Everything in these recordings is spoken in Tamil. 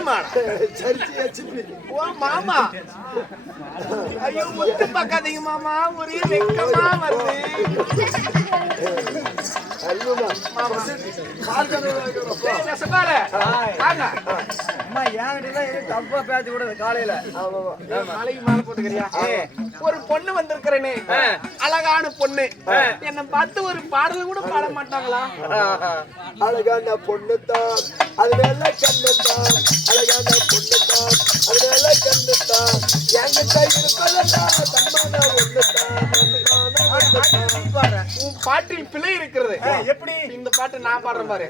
ஹெச்பி மாடா சரிச்சு ஹெச்பி ஓ மாமா. ஐயோ முத்து பார்க்காதீங்க மாமா. ஒரே வெக்கமா வருது. டேய், நெசமால, வாங்க. தப்பா பேச கூடாது காலையில. நாளைக்கு மாலை போட்டுக்கிறியா? ஒரு பொண்ணு வந்திருக்கிறேனே. அழகான பொண்ணு. என்ன பார்த்து ஒரு பாடல் கூட பாட மாட்டாங்களா? அழகான பொண்ணுத்தான் அது மேல கண்ணுத்தான் அழகான பொண்ணுத்தான் அது மேல கண்ணுத்தான் என்கிட்ட இருப்பதெல்லாம் தன்மான ஒண்ணுத்தான் உன் பாட்டில் பிழை இருக்கிறது. எப்படி? இந்த பாட்டு நான் பாடுறேன் பாரு.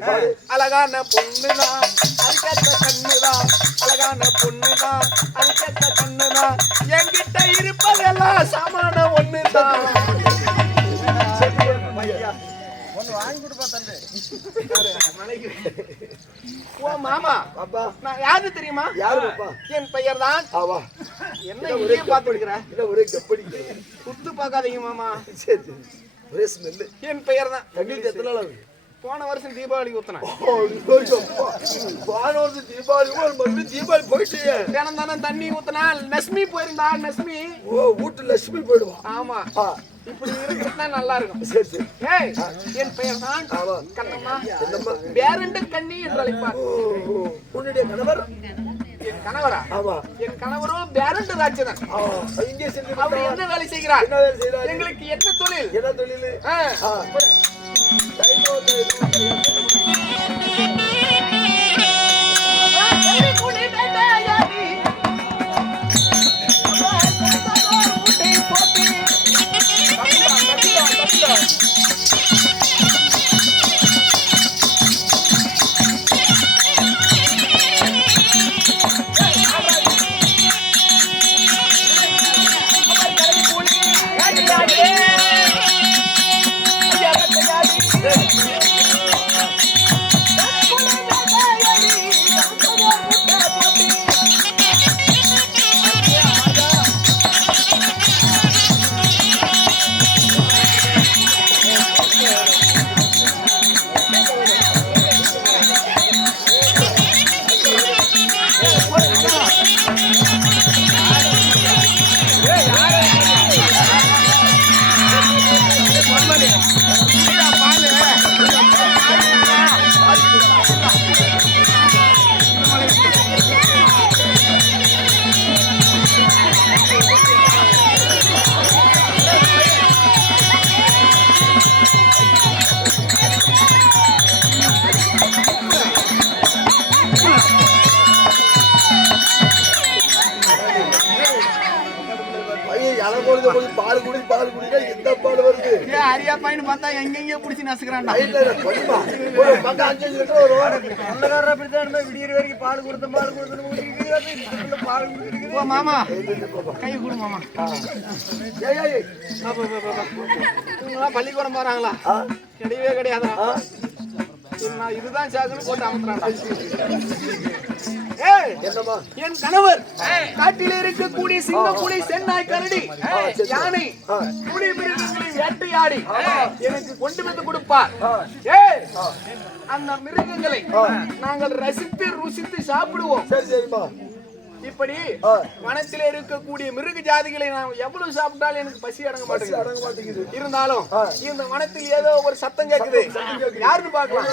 அழகான பொண்ணுதான் அதுக்கேத்த கண்ணுதான் அழகான பொண்ணுதான் அதுக்கேத்த கண்ணுதான் என்கிட்ட இருப்பதெல்லாம் சமான ஒண்ணுதான் ஓ மாமா. அப்பா நான் யாரு தெரியுமா? யாரு அப்பா என் பெயர் தான் ஆவா என்ன பார்த்து இருக்கிற என்ன ஒரே கப்படி குத்து பார்க்காதீங்க மாமா. சரி சரி. ஒரே ஸ்மெல்லு என் பெயர் தான் தண்ணிக்கு எத்தனை நாள் போன வருஷம் தீபாவளிக்கு ஊத்துனேன். வானோர்ந்து தீபாவளி ஒரு மறுபடியும் தீபாவளி போயிட்டு. தினம் தானே தண்ணி ஊத்துனா நஸ்மி போயிருந்தா நஸ்மி ஓ வீட்டு லட்சுமி போயிடுவான் ஆமா. இப்படி இருக்கிறது நல்லா இருக்கும். சரி சரி. ஏய் என் பெயர் தான் கண்ணம்மா. பேரண்டு கண்ணி என்று அழைப்பார். உன்னுடைய கணவர்? என் கணவரா? ஆமா. என் கணவரும் பேரண்டு ராஜ்யதான் ஆ, இங்கே சென்று அவர் என்ன வேலை செய்கிறார்? என்ன வேலை செய்யறாரு எங்களுக்கு என்ன தொழில்? என்ன தொழில்? ஆ, பொழுது போய் பால் குடி பால் குடினா எந்த பால் வருது? ஏய், அரியா பையன் பார்த்தா எங்கெங்கயோ புடிச்சு நசுக்கிறான்டா. கொஞ்சமா. ஒரு பக்கம் அஞ்சு சொந்தக்காரர் அப்படித்தான் விடியற வரைக்கும் பால் கொடுத்த பால் கொடுத்து இந்த பால் ஓ மாமா. கை கொடு மாமா. ஏய், ஏய், ஏய். இவங்கெல்லாம் பள்ளிக்கூடம் போறாங்களா? கிடையவே கிடையாதா இதுதான் சாக்குன்னு போட்டு என்னம்மா என் கணவர் காட்டிலே இருக்கக்கூடிய சிங்கம் புலி சென்னாய் கரடி யானை புலி மிருகங்களை வேட்டையாடி எனக்கு கொண்டு வந்து கொடுப்பார். அந்த மிருகங்களை நாங்கள் ரசித்து ருசித்து சாப்பிடுவோம். சரி இப்படி. வனத்திலே இருக்கக்கூடிய மிருக ஜாதிகளை நான் எவ்வளவு சாப்பிட்டாலும் எனக்கு பசி அடங்க மாட்டேங்குது. இருந்தாலும். இந்த வனத்தில் ஏதோ ஒரு சத்தம் கேக்குது. யாருன்னு பார்க்கலாம்.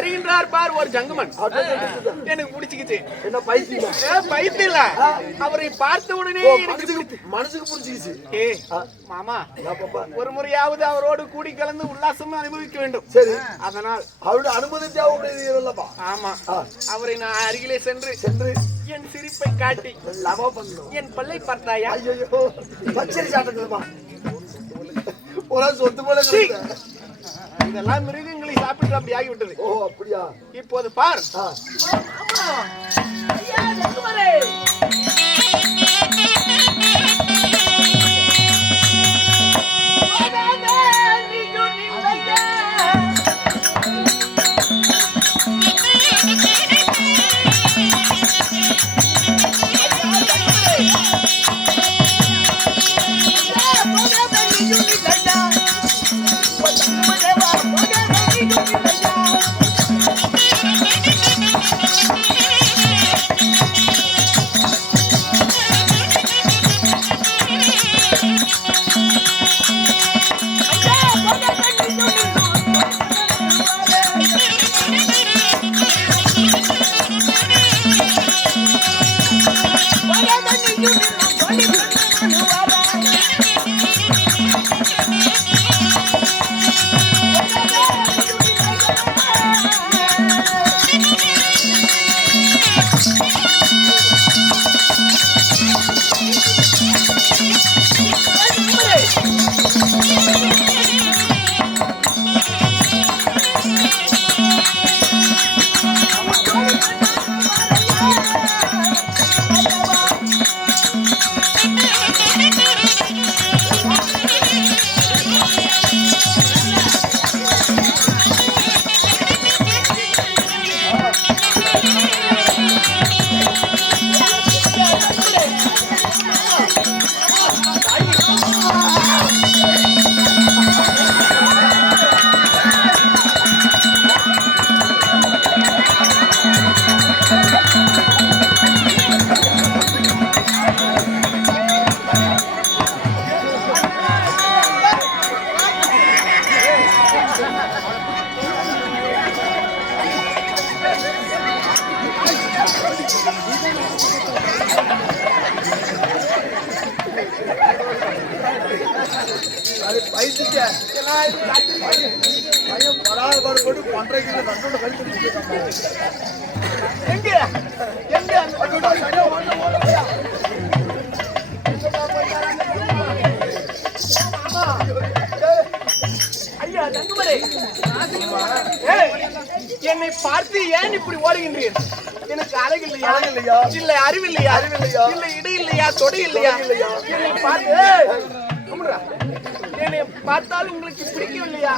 வருகின்றார் பார் ஒரு ஜங்கமன். எனக்கு பிடிச்சிக்கிச்சு என்ன பைத்தியமா? பைத்தியம் அவரை பார்த்த உடனே மனசுக்கு புடிச்சிக்கிச்சு. ஏ மாமா. ஒரு முறையாவது அவரோடு கூடி கலந்து உல்லாசமா அனுபவிக்க வேண்டும். சரி. அதனால் அவருடைய அனுமதி தேவைப்படுகிறல்லப்பா ஆமா. அவரை நான் அருகிலே சென்று சென்று? என் சிரிப்பை காட்டி லவா என் பல்லை பார்த்தாயா? ஐயோ பச்சரி சாட்டங்களப்பா ஒரு சொத்து போல. இதெல்லாம் மிருகங்களை சாப்பிட்டு அப்படி ஆகிவிட்டது. ஓ அப்படியா? இப்போது பார். ஆ, என்னை பார்த்து ஏன் இப்படி ஓடுகின்றீர்? எனக்கு அழகு இல்லையா? இல்லையா? இல்லை அறிவில்லையா அறிவில்லையா? இல்லை இடை இல்லையா? தொடை இல்லையா? இல்லையா? என்னை பார்த்து. என்னை பார்த்தால் உங்களுக்கு பிடிக்கவில்லையா?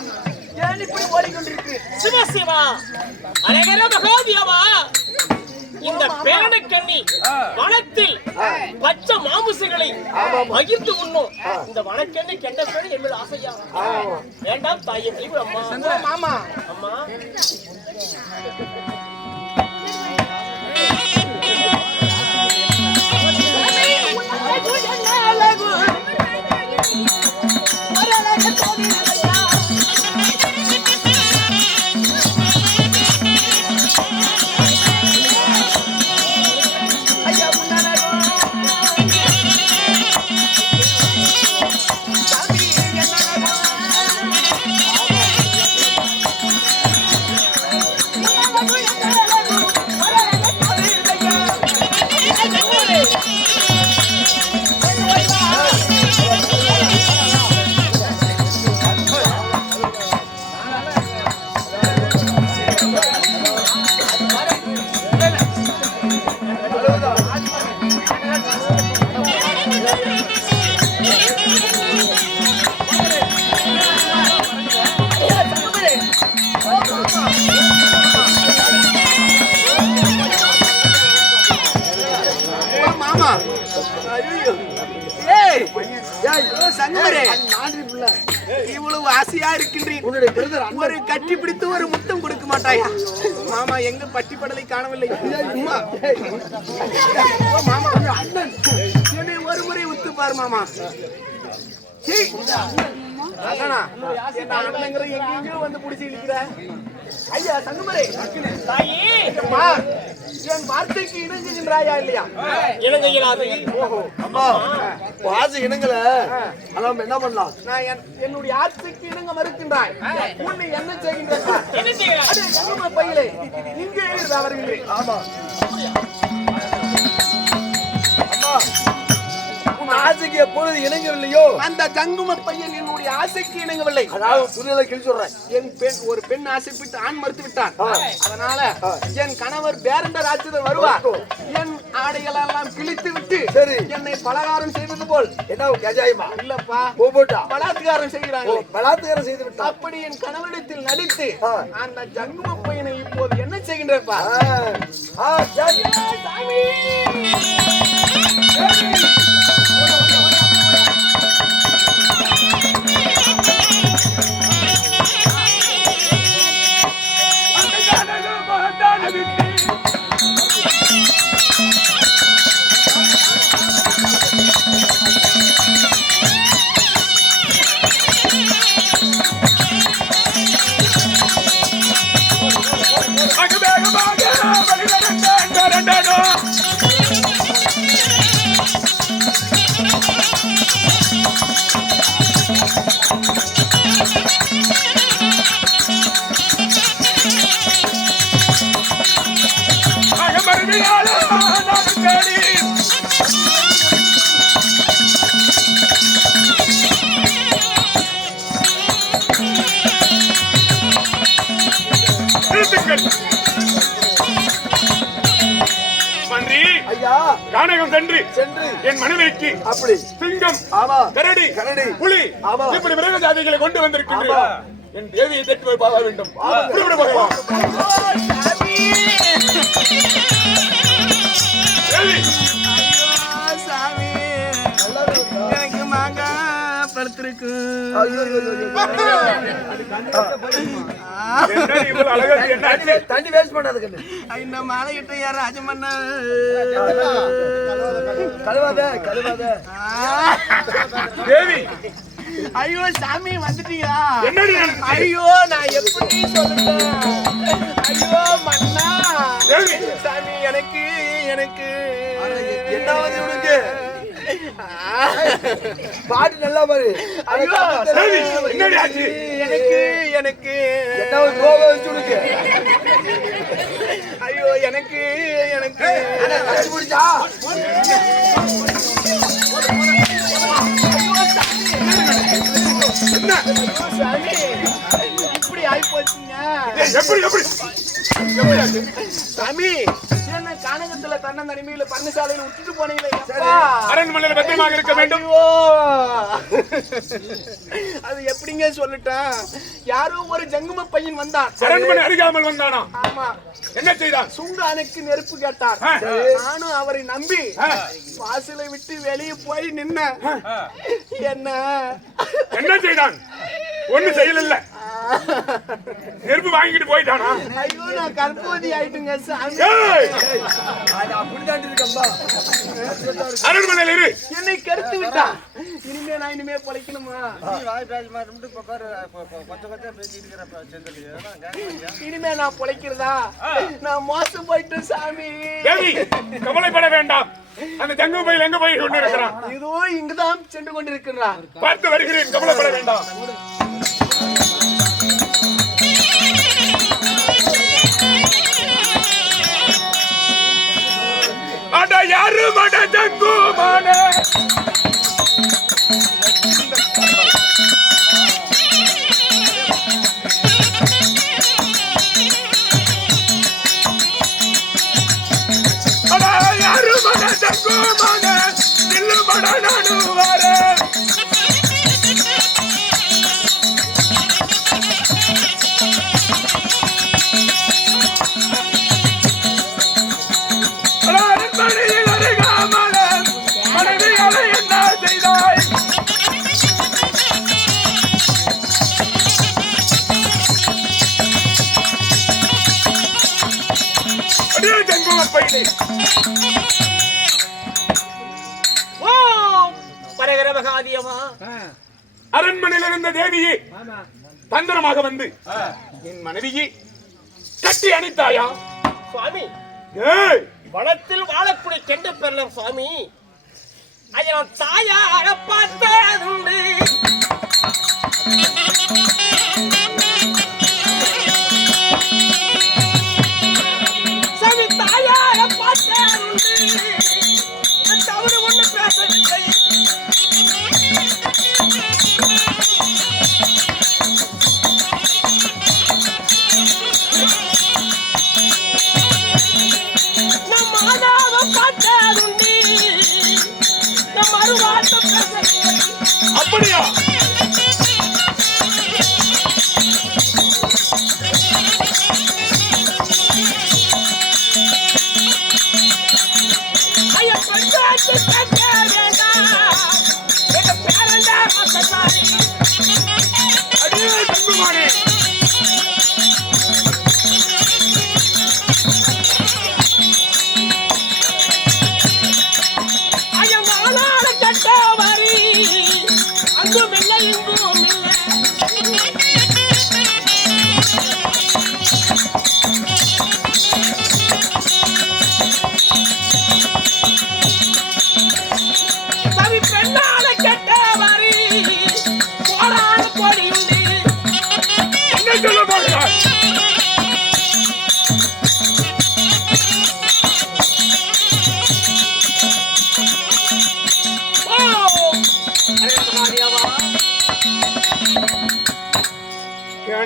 ஏன் இப்படி ஓடிக்கொண்டிருக்கிறீர்? சிவசிவா அழகர மகாதேவா இந்த பேரனக்கண்ணி வனத்தில் பச்சை மாமிசங்களை பகிர்ந்து உண்ணும். இந்த வனக்கண்ணி கெண்ட பேரு மேல் ஆசையா வேண்டாம் தாயை அம்மா. ஓ, மாமா. அம்மா. பற்றி பிடித்து ஒரு முத்தம் கொடுக்க மாட்டாயா? மாமா எங்க பட்டி படலை காணவில்லை. மாமா அண்ணன் என்னை ஒரு முறை உத்து பாரு மாமா. சீ. அண்ணங்கிற வந்து பிடிச்சி இழுக்கிற ஐயா தாயே என் வார்த்தைக்கு இணங்குகின்றாயா இல்லையா? இயலாது அம்மா வாசி நம்ம என்ன பண்ணலாம்? நான் என்- என்னுடைய ஆட்சிக்கு இணங்க மறுக்கின்றாய். உன்னை என்ன செய்கின்றாய் என்ன செய்யலாம் அடே, ஜங்கும பையிலே இங்கே இருந்து வருகிறேன் ஆமா. ஆசைக்கு எப்பொழுது இணங்கவில்லையோ? அந்த ஜங்கும பையன் என்னுடைய ஆசைக்கு இணங்கவில்லை. அதாவது துணியில கிழி சொல்றேன் என் பெண் ஒரு பெண் ஆசைப்பட்டு ஆண் மறுத்து விட்டான். அதனால என் கணவர் பேரண்ட ராட்சதர் வருவார். என் ஆடைகள் எல்லாம் கிழித்து விட்டு சரி. என்னை பலகாரம் செய்வது போல். என்ன கஜாயமா? இல்லப்பா. போட்டா. பலாத்காரம் செய்கிறாங்க பலாத்காரம் செய்து விட்டா அப்படி என் கணவரிடத்தில் நடித்து. அந்த ஜங்கும பையனை இப்போது என்ன செய்கின்றப்பா? ஆ, ஆ, சரி. கானகம் சென்று சென்று என் மனைவிக்கு அப்படி சிங்கம் ஆமா கரடி கரடி. புலி ஆமா. இப்படி மிருக ஜாதிகளை கொண்டு வந்திருக்கின்றேன். என் தேவியை தட்டி போய் பார்க்க வேண்டும் என்னாச்சு? தண்ணி வேஸ்ட் பண்ணாத கண்ணு இந்த மாலையிட்ட யார் ராஜமன்ன கழுவாத கழுவாத. தேவி. ஐயோ சாமி வந்துட்டீங்களா? ஐயோ நான் எப்படி சொல்லுறேன் ஐயோ மன்னா. தேவி. சாமி எனக்கு எனக்கு. என்னாவது இவனுக்கு? பாட்டு நல்லா பாரு ஐயோ, தேவி, என்னடி ஆச்சு? எனக்கு எனக்கு. என்னாவது கோபம் வச்சு உனக்கு ஐயோ எனக்கு எனக்கு. பிடிச்சா சாமி. இப்படி ஆயிப்போச்சுங்க. ஏய், எப்படி எப்படி? சாமி. என்ன கானகத்துல தன்ன தனிமையில பர்ணசாலையில விட்டுட்டு போனீங்களே. அரண்மனையில் பத்திரமாக இருக்க வேண்டும். அது எப்படிங்க சொல்லிட்டேன்? யாரோ ஒரு ஜங்கும பையன் வந்தான். அரண்மனை அருகாமல் வந்தானா? ஆமா. என்ன செய்தான் சுங்கானுக்கு நெருப்பு கேட்டார். நானும் அவரை நம்பி. வாசலை விட்டு வெளியே போய் நின்ன என்ன? என்ன செய்தான்? ஒண்ணு செய்யல நெருப்பு வாங்கிட்டு போயிட்டானா? ஐயோ நான் கற்பூதி ஆயிட்டுங்க சாமி. அரண்மனையில் இரு. என்னை கெடுத்து விட்டா இனிமே நான் இனிமே பொழைக்கணுமா? வாய் பேச மாட்டோம்ட்டு இப்போ பாரு கொஞ்சம் கொஞ்சம் பேசிட்டு இருக்கிற செந்தில்? இனிமே நான் பொழைக்கிறதா? நான் மோசம் போயிட்டேன் சாமி. கவலைப்பட வேண்டாம். அந்த ஜங்கு பையில் எங்க போய் கொண்டு இருக்கிறான்? இதோ இங்குதான் சென்று கொண்டிருக்கிறான். பார்த்து வருகிறேன். கவலைப்பட வேண்டாம். அட யாரு மட ஜங்கு தந்திரமாக வந்து என் மனைவியை கட்டி அணித்தாயா? சுவாமி. ஏய்! வனத்தில் வாழக்கூடிய கெண்ட பெறலாம் சுவாமி. அதை நான் தாயார பார்த்ததுண்டு.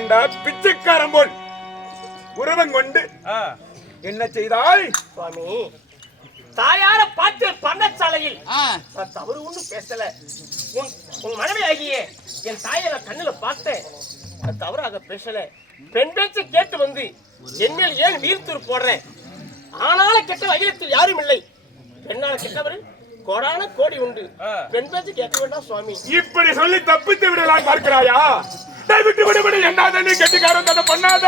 ஏண்டா பிச்சைக்காரன் போல். உறவம் கொண்டு என்ன செய்தாய்? சுவாமி தாயார பார்த்து பண்ணச்சாலையில் நான் தவறு ஒண்ணும் பேசல. உன் உன் மனைவி ஆகிய என் தாயை நான் கண்ணுல பார்த்தேன். நான் தவறாக பேசல. பெண் பேச்சு கேட்டு வந்து என்னில் ஏன் நீர்த்தூர் போடுறேன்? ஆனாலும் கெட்ட அகிலத்தில் யாரும் இல்லை. பெண்ணால கெட்டவர் கோடான கோடி உண்டு. பெண் பேச்சு கேட்க வேண்டாம் சுவாமி. இப்படி சொல்லி தப்பித்து விடலாம் பார்க்கிறாயா? டேய், விட்டு விடு விடு என்னாத நீ கெட்டிக்காரன் தானே பண்ணாத.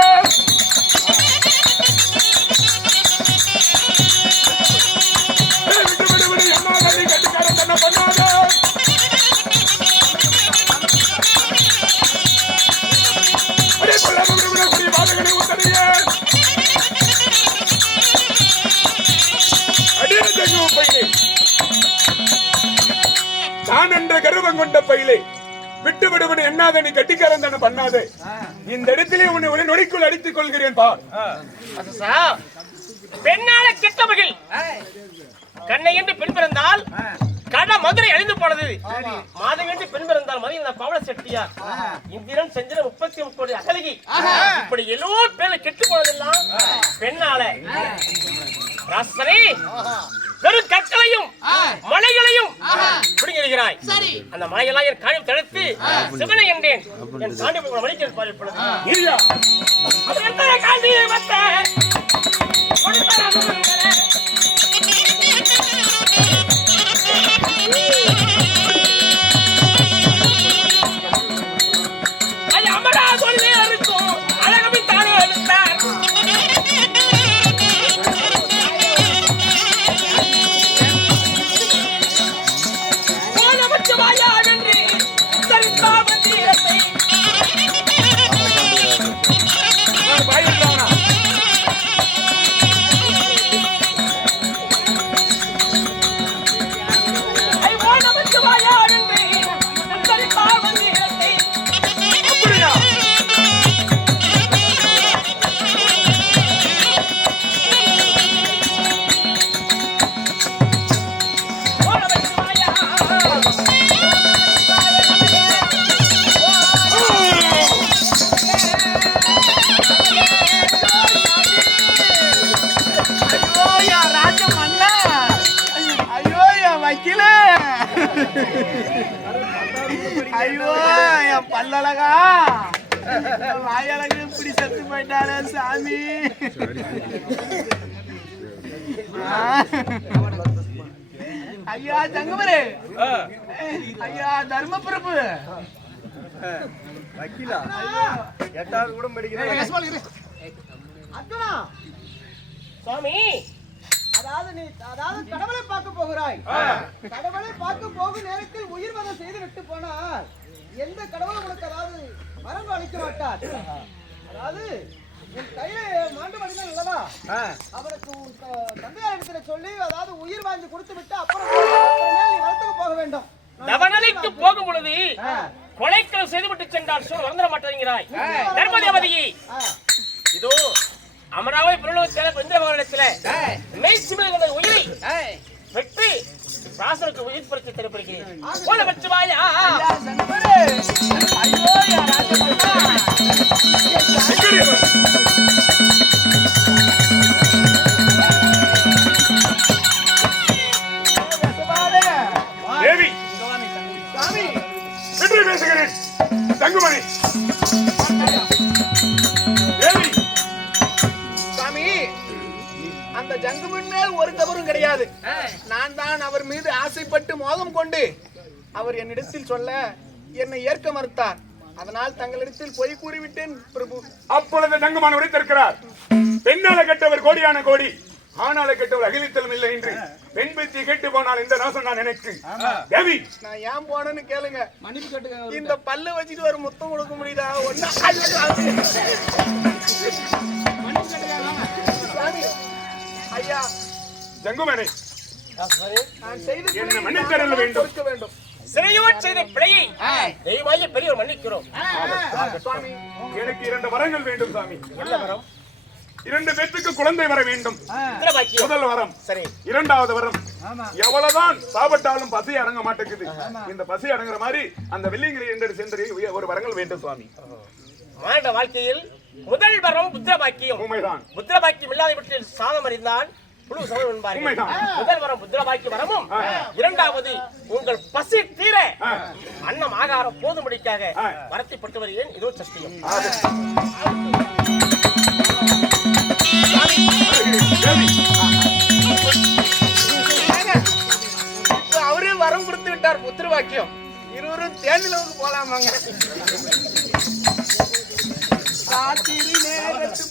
என்னாத நீ கட்டிக்காரன் தானே பண்ணாதே. இந்த இடத்திலே உன்னை ஒரு நொடிக்குள் அடித்துக் கொள்கிறேன் பார் சார், பெண்ணால கெட்டவர்கள் கண்ணை என்று பெண் பிறந்தால் கட மதுரை அழிந்து போனது. மாதம் என்று பெண் பிறந்தால் மதுரை இந்த பவள செட்டியார் இந்திரன் செஞ்சன முப்பத்தி முப்பது அகலகி. இப்படி எல்லோரும் பேர்ல கெட்டு போனதெல்லாம் பெண்ணால. ராசரே வெறும் கற்களையும் மலைகளையும் பிடுங்கிடுகிறாய் அந்த மலையெல்லாம் என் காயம் தடுத்து சிவனை என்றேன் என் காண்டி மணிக்கு பாரு இப்பொழுது. இல்லையா காண்டியை வந்த வாயழகு இப்படி செத்து போயிட்டாரே சாமி. ஐயா தங்கமரே. ஐயா தர்மபிரபு வக்கீலா? எட்டாவது கூட படிக்கிறேன் சுவாமி அதாவது நீ அதாவது கடவுளை பார்க்க போகிறாய். கடவுளை பார்க்க போகும் நேரத்தில் உயிர் வதம் செய்து விட்டு போனார் எந்த கடவுளும் உனக்கு அதாவது மரம் அளிக்க மாட்டார். அதாவது உன் கையில மாண்டு மடிதான் அல்லவா? அவருக்கு உன் த- தந்தையாரிடத்துல சொல்லி அதாவது உயிர் வாங்கி கொடுத்து விட்டு அப்புறம் நீ வளர்த்துக்கு போக வேண்டும். நவநிலைக்கு போகும் பொழுது கொலைக்கள் செய்துவிட்டு சென்றால் சொல் மறந்துட மாட்டேங்கிறாய் தர்மதேவதையே. இதோ அமராவதி புரளுவத்தில் இந்திர பகவானிடத்துல மெய்சிமில் உயிரை வெற்றி ராசனுக்கு உயிர் பறித்து திறப்பிருக்கிறேன் போல பச்சுவாயா ஐயோ ஒரு தவறும் கிடையாது. நான் தான் அவர் மீது ஆசைப்பட்டு மோகம் கொண்டு அவர் என்னிடத்தில் சொல்ல என்னை ஏற்க மறுத்தார். அதனால் தங்களிடத்தில் பொய் கூறிவிட்டேன் பிரபு. அப்பொழுது தங்குமான் உரைத்திருக்கிறார் பெண்ணால கெட்டவர் கோடியான கோடி ஆணால கெட்டவர் அகிலித்தலும் இல்லை என்று பெண் பற்றி கேட்டு போனால் இந்த நாசம் நான் எனக்கு. தேவி நான் ஏன் போனேன்னு கேளுங்க. இந்த பல்லு வச்சுட்டு ஒரு முத்தம் கொடுக்க முடியுதா? ஒண்ணு. சாமி, ஐயா தங்குமணி நான் செய்த என்னை பிழையை மன்னித்தருள நான் வேண்டும். பொறுக்க வேண்டும். சிறையோடு செய்த பிழையை தெய்வாய பெரியவர் மன்னிக்கிறோம். சுவாமி எனக்கு இரண்டு வரங்கள் வேண்டும் சாமி. என்ன வரம்? இரண்டு பேத்துக்கு குழந்தை வர வேண்டும். முதல் வரம். சரி. இரண்டாவது வரம். எவ்வளவுதான் சாப்பிட்டாலும் பசி அடங்க மாட்டேங்குது. இந்த பசி அடங்குற மாதிரி அந்த வெள்ளிங்கிரி என்று சென்று ஒரு வரங்கள் வேண்டும் சுவாமி மானிட வாழ்க்கையில் முதல் வரம் புத்திர பாக்கியம். உண்மைதான். புத்திர பாக்கியம் இல்லாத சாதம் அறிந்தால் புழு சமம் என்பார்கள். முதல் வரம் புத்திர பாக்கிய வரமும் இரண்டாவது உங்கள் பசி தீர அன்னம் ஆகாரம் போதும்படிக்காக ஆ. வரத்தைப்பட்டு வருகிறேன் இதோ இப்ப அவரே வரம் கொடுத்து விட்டார் புத்திர வாக்கியம் இருவரும் தேனிலவுக்கு போலாமாங்க. ராத்திரி நேரத்து